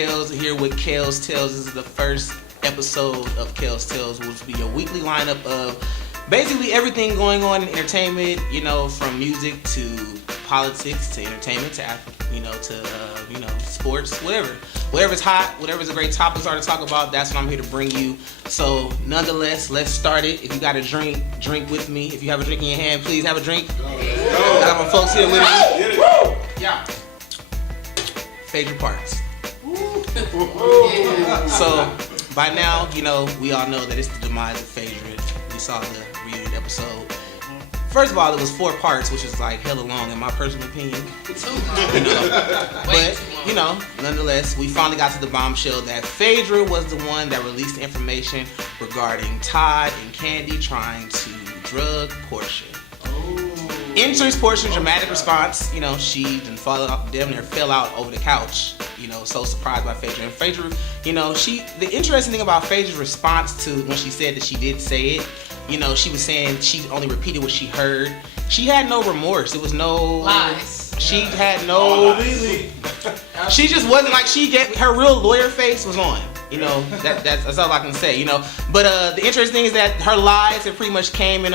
Kellz here with Kellz Tellz. This is the first episode of Kellz Tellz, which will be a weekly lineup of basically everything going on in entertainment, you know, from music to politics to entertainment to sports, whatever's hot, whatever's a great topics are to talk about. That's what I'm here to bring you. So nonetheless, let's start it. If you got a drink, drink with me. If you have a drink in your hand, please have a drink. I got my folks here with me. Yeah. Phaedra Parks. So by now, you know, we all know that it's the demise of Phaedra. We saw the reunion episode. First of all, it was 4 parts, which is like hella long in my personal opinion. But you know, nonetheless, we finally got to the bombshell that Phaedra was the one that released the information regarding Todd and Candy trying to drug Portia. Enters Portia's dramatic response. You know, she damn near fell out over the couch. You know, so surprised by Phaedra. And Phaedra, you know, the interesting thing about Phaedra's response to when she said that she did say it, you know, she was saying she only repeated what she heard. She had no remorse. It was no lies. She had no. She just wasn't like her real lawyer face was on. You know, that's all I can say. You know, but the interesting thing is that her lies have pretty much came in.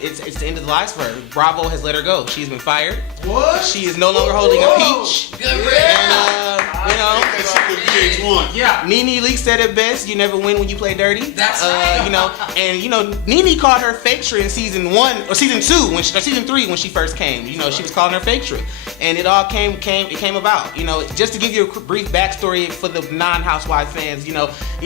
It's the end of the lies for her. Bravo has let her go. She's been fired. What? She is no longer holding a peach. Good and you know, yeah. Nene Leakes said it best. You never win when you play dirty. That's right. You know, and you know, Nene called her Phaedra in season 1 or season 2 season 3 when she first came. You know, she was calling her Phaedra, and it all came about. You know, just to give you a brief backstory for the non-Housewives fans. You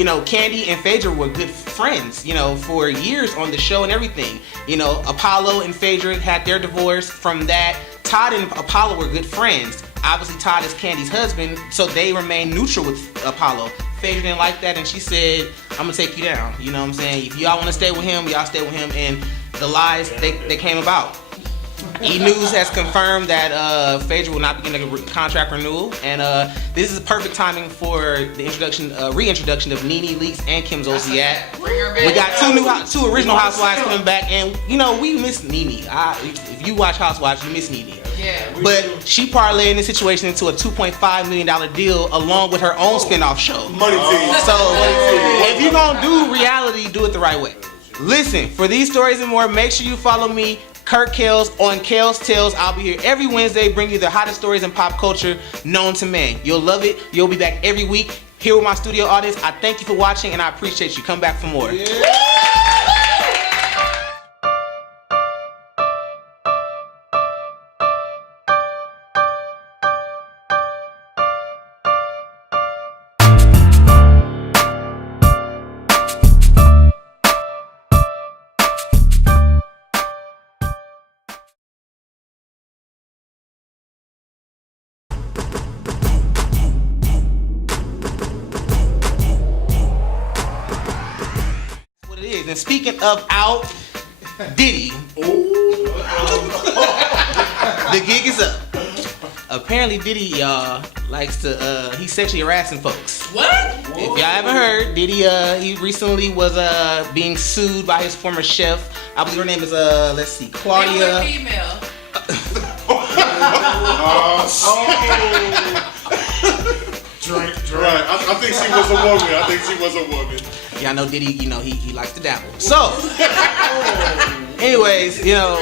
know, Candy and Phaedra were good friends. You know, for years on the show and everything. You know, Apollo and Phaedra had their divorce. From that, Todd and Apollo were good friends. Obviously, Todd is Candy's husband, so they remained neutral with Apollo. Phaedra didn't like that, and she said, "I'm gonna take you down." You know what I'm saying? If y'all want to stay with him, y'all stay with him. And the lies they came about. E! News has confirmed that Phaedra will not be getting a contract renewal, and this is perfect timing for the reintroduction of Nene Leakes and Kim Zolciak. We got two original Housewives coming back, and you know we miss Nene. If you watch Housewives, you miss Nene. Yeah, but she parlayed this situation into a $2.5 million deal along with her own spinoff show. Money team. So if you're gonna do reality, do it the right way. Listen, for these stories and more, make sure you follow me, Kurt Kellz, on Kellz Tellz. I'll be here every Wednesday, bring you the hottest stories in pop culture known to man. You'll love it. You'll be back every week here with my studio audience. I thank you for watching, and I appreciate you. Come back for more. Yeah. And speaking of out, Diddy, the gig is up. Apparently Diddy, likes to, he's sexually harassing folks. What? If y'all haven't heard, Diddy, he recently was being sued by his former chef. I believe her name is, let's see, Claudia. Female. Drink. I think she was a woman. Yeah, I know Diddy, you know, he likes to dabble. So, anyways, you know,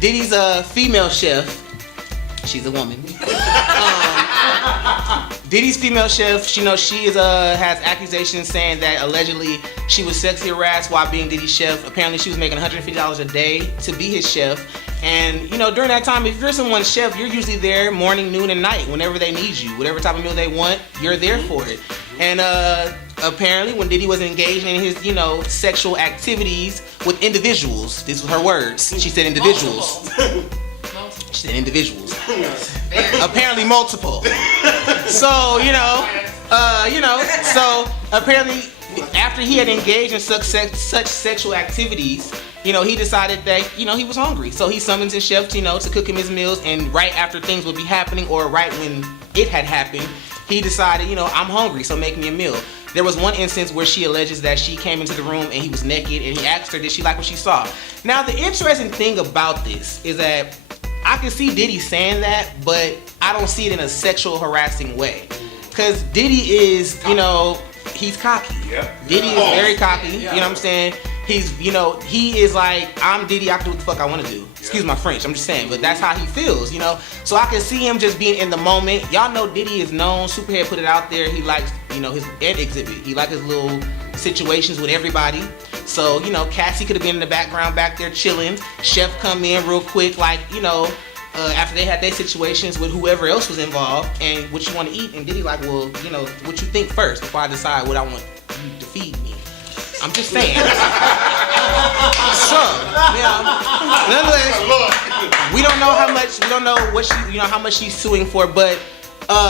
Diddy's a female chef. She's a woman. Diddy's female chef, you know, she has accusations saying that allegedly she was sexually harassed while being Diddy's chef. Apparently she was making $150 a day to be his chef. And, you know, during that time, if you're someone's chef, you're usually there morning, noon, and night, whenever they need you. Whatever type of meal they want, you're there for it. And apparently when Diddy was engaged in his, you know, sexual activities with individuals, this was her words. She said individuals. She said individuals. Apparently multiple. So, so apparently after he had engaged in such sexual activities, you know, he decided that, you know, he was hungry. So he summons his chef, you know, to cook him his meals. And right after things would be happening, or right when it had happened, he decided, you know, I'm hungry, so make me a meal. There was one instance where she alleges that she came into the room and he was naked, and he asked her, did she like what she saw? Now, the interesting thing about this is that I can see Diddy saying that, but I don't see it in a sexual harassing way. Because Diddy is, you know, he's cocky. Yeah. Diddy is very cocky. You know what I'm saying? He's, you know, he is like, I'm Diddy, I can do what the fuck I want to do. Excuse my French, I'm just saying, but that's how he feels, you know? So I can see him just being in the moment. Y'all know Diddy is known, Superhead put it out there, he likes, you know, his Ed exhibit. He likes his little situations with everybody. So, you know, Cassie could have been in the background back there chilling. Chef come in real quick, like, you know, after they had their situations with whoever else was involved, and what you want to eat, and Diddy like, well, you know, what you think first before I decide what I want you to feed me. I'm just saying. So, nonetheless, we don't know how much, we don't know what she, you know, how much she's suing for, but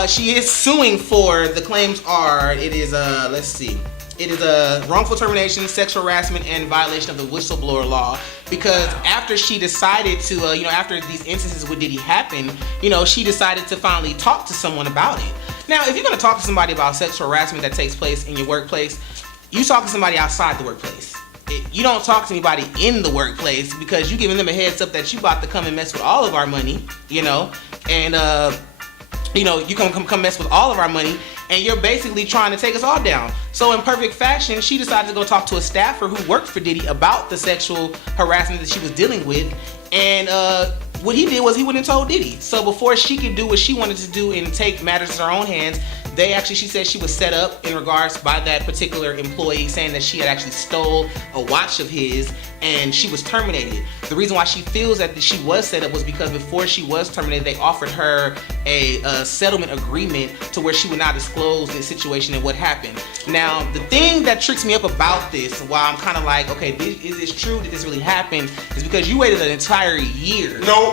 she is suing for, the claims are, it is, let's see, it is a wrongful termination, sexual harassment, and violation of the whistleblower law. Because after she decided to, you know, after these instances with Diddy happened, you know, she decided to finally talk to someone about it. Now, if you're gonna talk to somebody about sexual harassment that takes place in your workplace, you talk to somebody outside the workplace. You don't talk to anybody in the workplace, because you giving them a heads up that you about to come and mess with all of our money, you know, and you know, you come mess with all of our money, and you're basically trying to take us all down. So in perfect fashion, she decided to go talk to a staffer who worked for Diddy about the sexual harassment that she was dealing with, and what he did was he went and told Diddy. So before she could do what she wanted to do and take matters in her own hands, she said she was set up in regards by that particular employee, saying that she had actually stole a watch of his, and she was terminated. The reason why she feels that she was set up was because before she was terminated, they offered her a settlement agreement to where she would not disclose the situation and what happened. Now, the thing that tricks me up about this, while I'm kind of like, okay, is this true? Did this really happen? Is because you waited an entire year. No.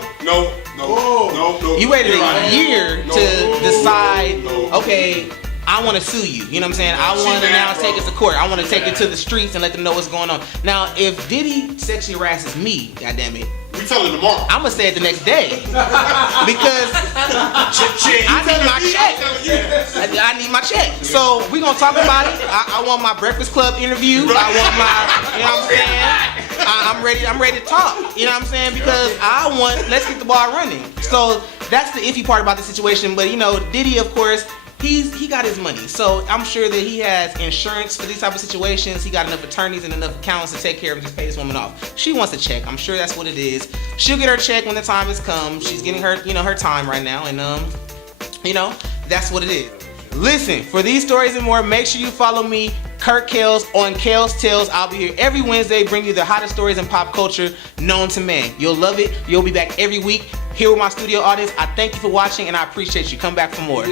You waited a year to decide, okay, I want to sue you. You know what I'm saying? I want to now take it to court. I want to take it to the streets and let them know what's going on. Now, if Diddy sexually harasses me, goddammit, we tell him tomorrow. I'm gonna say it the next day because I need my check. I need my check. So we gonna talk about it. I want my Breakfast Club interview. I want my, you know what I'm saying? I'm ready to talk. You know what I'm saying? Because let's get the ball running. So that's the iffy part about the situation. But you know, Diddy, of course, he got his money, so I'm sure that he has insurance for these type of situations. He got enough attorneys and enough accountants to take care of and just pay this woman off. She wants a check. I'm sure that's what it is. She'll get her check when the time has come. She's getting her, you know, her time right now, and you know, that's what it is. Listen, for these stories and more, make sure you follow me, Kurt Kellz, on Kellz Tellz. I'll be here every Wednesday, bring you the hottest stories in pop culture known to man. You'll love it. You'll be back every week here with my studio audience. I thank you for watching, and I appreciate you. Come back for more.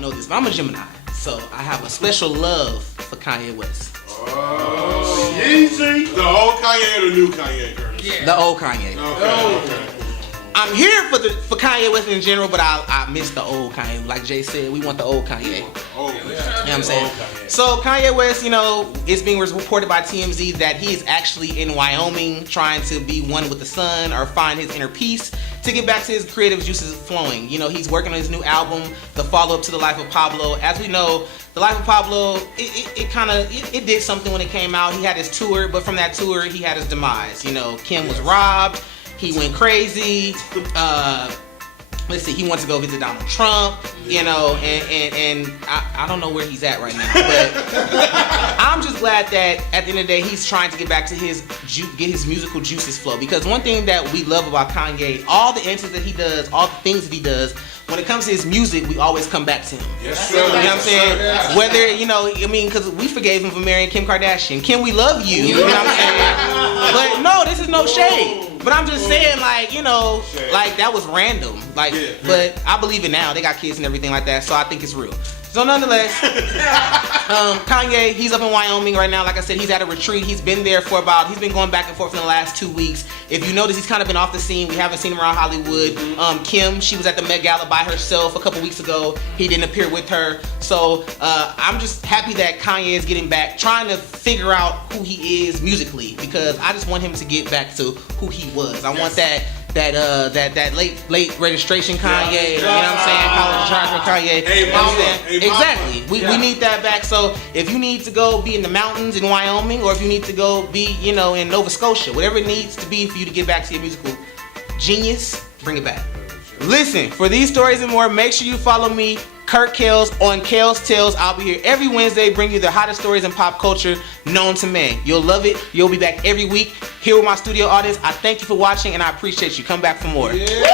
Know this, but I'm a Gemini, so I have a special love for Kanye West. Oh, Yeezy. The old Kanye or the new Kanye, Curtis? Yeah. The old Kanye. Okay. I'm here for Kanye West in general, but I miss the old Kanye. Like Jay said, we want the old Kanye. You know what I'm saying? So Kanye West, you know, it's being reported by TMZ that he is actually in Wyoming trying to be one with the sun or find his inner peace to get back to his creative juices flowing. You know, he's working on his new album, the follow-up to The Life of Pablo. As we know, The Life of Pablo, it did something when it came out. He had his tour, but from that tour, he had his demise. You know, Kim was robbed. He went crazy. Let's see, he wants to go visit Donald Trump, you know, and I don't know where he's at right now, but I'm just glad that at the end of the day, he's trying to get back to get his musical juices flow. Because one thing that we love about Kanye, all the answers that he does, all the things that he does, when it comes to his music, we always come back to him. Yes, sir. You know what I'm saying? Whether, you know, I mean, because we forgave him for marrying Kim Kardashian. Kim, we love you. You know what I'm saying? But no, this is no shade. But I'm just saying, like, you know, like that was random. Like, but I believe it now. They got kids and everything like that, so I think it's real. So nonetheless, Kanye, he's up in Wyoming right now. Like I said, he's at a retreat. He's been there he's been going back and forth in the last 2 weeks. If you notice, he's kind of been off the scene. We haven't seen him around Hollywood. Kim, she was at the Met Gala by herself a couple weeks ago. He didn't appear with her. So I'm just happy that Kanye is getting back, trying to figure out who he is musically, because I just want him to get back to who he was. I want that late registration Kanye, you know what I'm saying? College transfer Kanye. Hey, mama. Exactly. We need that back. So if you need to go be in the mountains in Wyoming, or if you need to go be, in Nova Scotia, whatever it needs to be for you to get back to your musical genius, bring it back. Listen, for these stories and more, make sure you follow me, Kellz, on Kellz Tellz. I'll be here every Wednesday, bring you the hottest stories in pop culture known to man. You'll love it. You'll be back every week here with my studio audience. I thank you for watching, and I appreciate you. Come back for more. Yeah.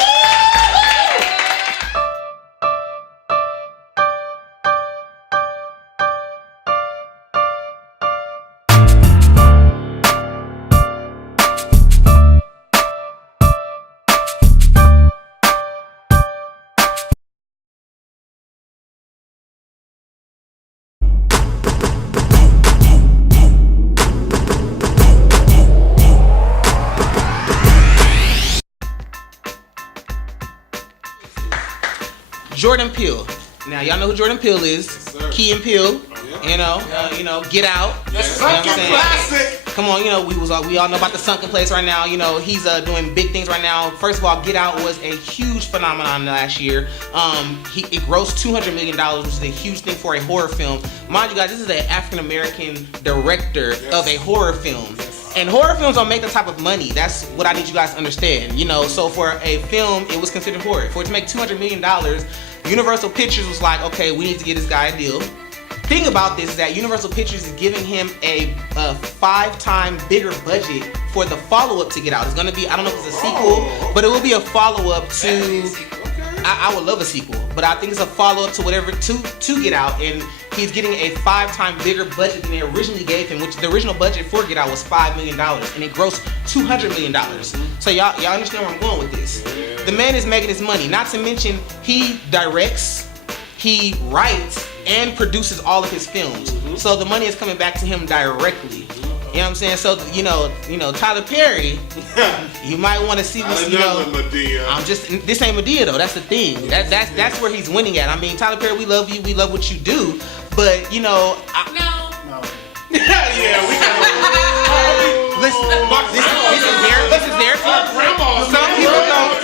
Jordan Peele. Now y'all know who Jordan Peele is. Yes, sir. Key and Peele. Yeah. Get Out. Yes, You know what I'm saying? classic. Come on, we all know about the sunken place right now. He's doing big things right now. First of all, Get Out was a huge phenomenon last year. It grossed $200 million, which is a huge thing for a horror film. Mind you guys, this is an African American director of a horror film. And horror films don't make the type of money. That's what I need you guys to understand. So for a film, it was considered horror. For it to make $200 million, Universal Pictures was like, okay, we need to get this guy a deal. Thing about this is that Universal Pictures is giving him a 5-time bigger budget for the follow-up to Get Out. It's gonna be, I don't know if it's a sequel, but it will be a follow-up to. I would love a sequel, but I think it's a follow-up to whatever to Get Out, and he's getting a 5-time bigger budget than they originally gave him, which the original budget for Get Out was $5 million, and it grossed $200 million. So y'all understand where I'm going with this. The man is making his money. Not to mention, he directs, he writes, and produces all of his films. So the money is coming back to him directly. You know what I'm saying? So Tyler Perry, you might want to see this. Madea. This ain't Madea though. That's the thing. That's where he's winning at. I mean, Tyler Perry, we love you. We love what you do. But No. Yeah, we got. Listen, this is their some people don't.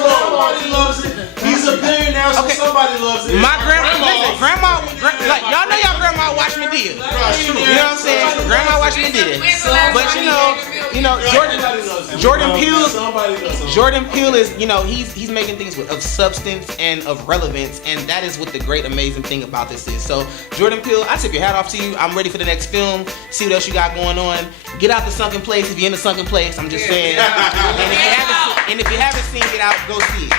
Somebody loves it. He's a billionaire, so somebody loves it. My grandma, like y'all know y'all grandma watch Madea. You know what I'm saying? Grandma watch Madea. But Jordan Peele is, he's making things of substance and of relevance, and that is what the great amazing thing about this is. So Jordan Peele, I tip your hat off to you. I'm ready for the next film. See what else you got going on. Get out the sunken place if you're in the sunken place. I'm just saying. And if you haven't seen Get Out, go see it.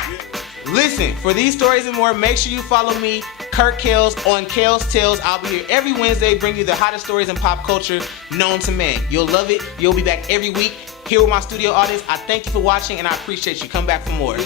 Listen, for these stories and more, make sure you follow me, Kellz, on Kellz Tellz. I'll be here every Wednesday, bring you the hottest stories in pop culture known to man. You'll love it. You'll be back every week here with my studio audience. I thank you for watching, and I appreciate you. Come back for more.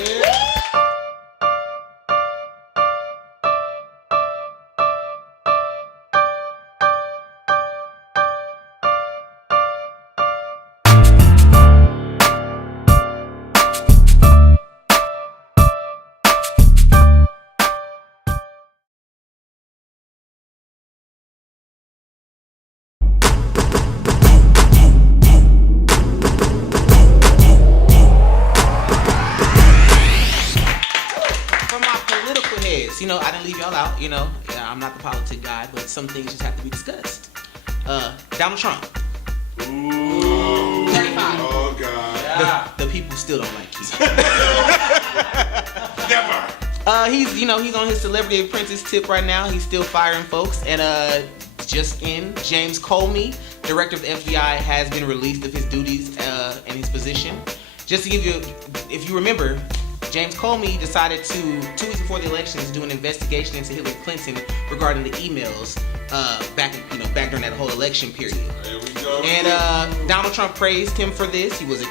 I didn't leave y'all out, I'm not the politic guy, but some things just have to be discussed. Donald Trump. Ooh. Oh, God. The people still don't like you. Never. He's on his Celebrity Apprentice tip right now. He's still firing folks. And just James Comey, director of the FBI, has been released of his duties and his position. Just to give you, if you remember, James Comey decided to, 2 weeks before the elections, do an investigation into Hillary Clinton regarding the emails back during that whole election period. There we go. And Donald Trump praised him for this. He was,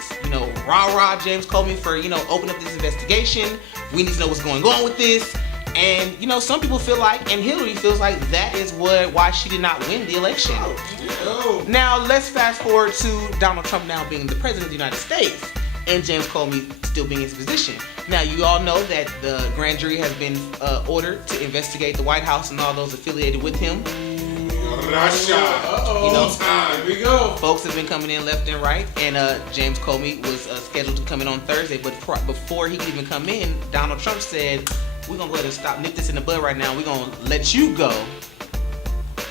rah-rah James Comey for, opening up this investigation. We need to know what's going on with this. And you know, some people feel like, and Hillary feels like that is why she did not win the election. Now let's fast forward to Donald Trump now being the president of the United States, and James Comey still being in his position. Now you all know that the grand jury has been ordered to investigate the White House and all those affiliated with him. Russia. You know, Here we go. folks have been coming in left and right, and James Comey was scheduled to come in on Thursday, but before he could even come in, Donald Trump said, we're going to go ahead and nip this in the bud right now. We're going to let you go.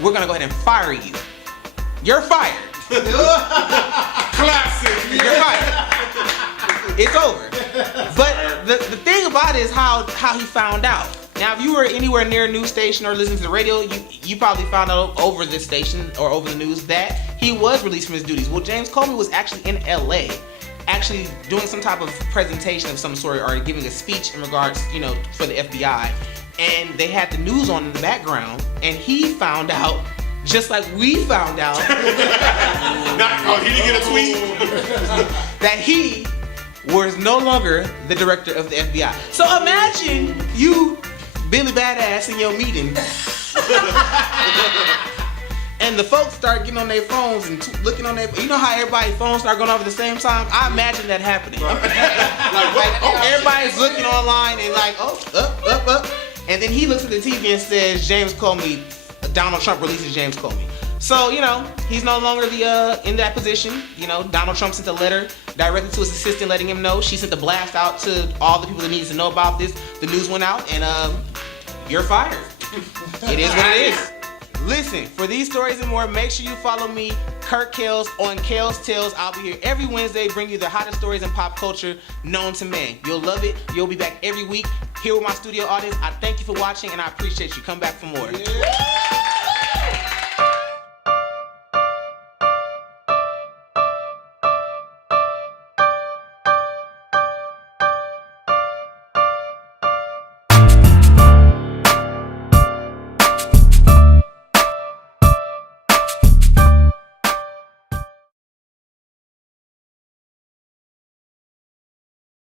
We're going to go ahead and fire you. You're fired. Classic. You're fired. It's over. But the thing about it is how he found out. Now, if you were anywhere near a news station or listening to the radio, you probably found out over this station or over the news that he was released from his duties. Well, James Comey was actually in LA, actually doing some type of presentation of some sort or giving a speech in regards, you know, for the FBI. And they had the news on in the background, and he found out, just like we found out, He didn't get a tweet. that he was no longer the director of the FBI. So imagine you, Billy Badass, in your meeting, and the folks start getting on their phones and looking on their. You know how everybody's phones start going off at the same time? I imagine that happening. Everybody's looking online and like, oh, up. And then he looks at the TV and says, James Comey, Donald Trump releases James Comey. So, you know, he's no longer in that position. You know, Donald Trump sent a letter directly to his assistant letting him know. She sent a blast out to all the people that needed to know about this. The news went out, and you're fired. It is what it is. Listen, for these stories and more, make sure you follow me, Kurt Kellz, on Kellz Tellz. I'll be here every Wednesday, bring you the hottest stories in pop culture known to man. You'll love it. You'll be back every week here with my studio audience. I thank you for watching, and I appreciate you. Come back for more. Yeah.